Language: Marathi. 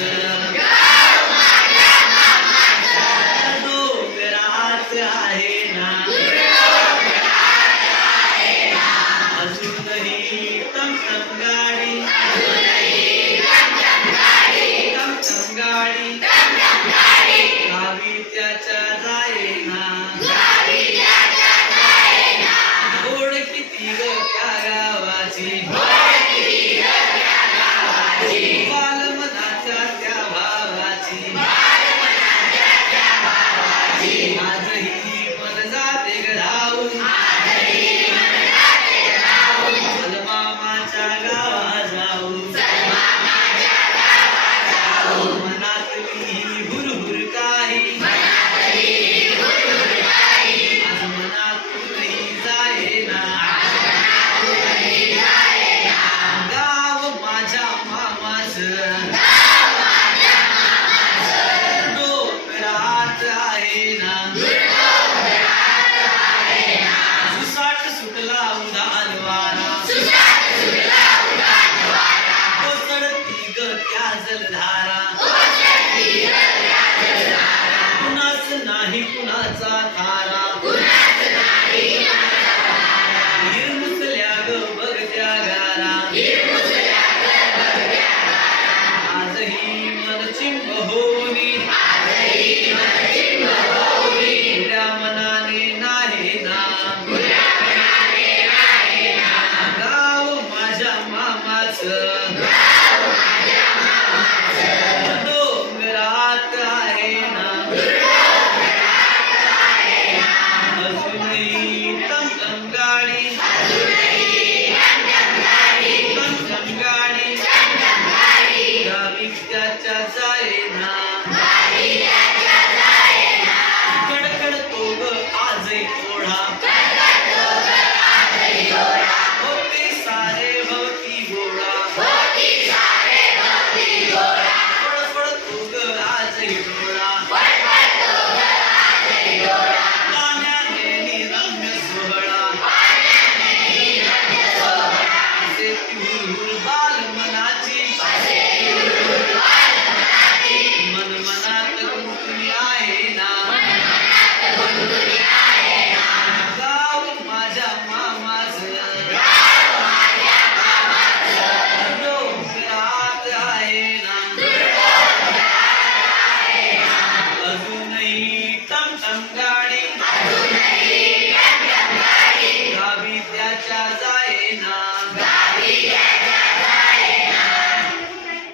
rises. गाव माझ्या मामाच. डोकरात आहे ना. सुसाट सुटला उदान वारा. कोसळती ग त्या जलधारा कुणाच नाही कुणाचा तारा. Thank you.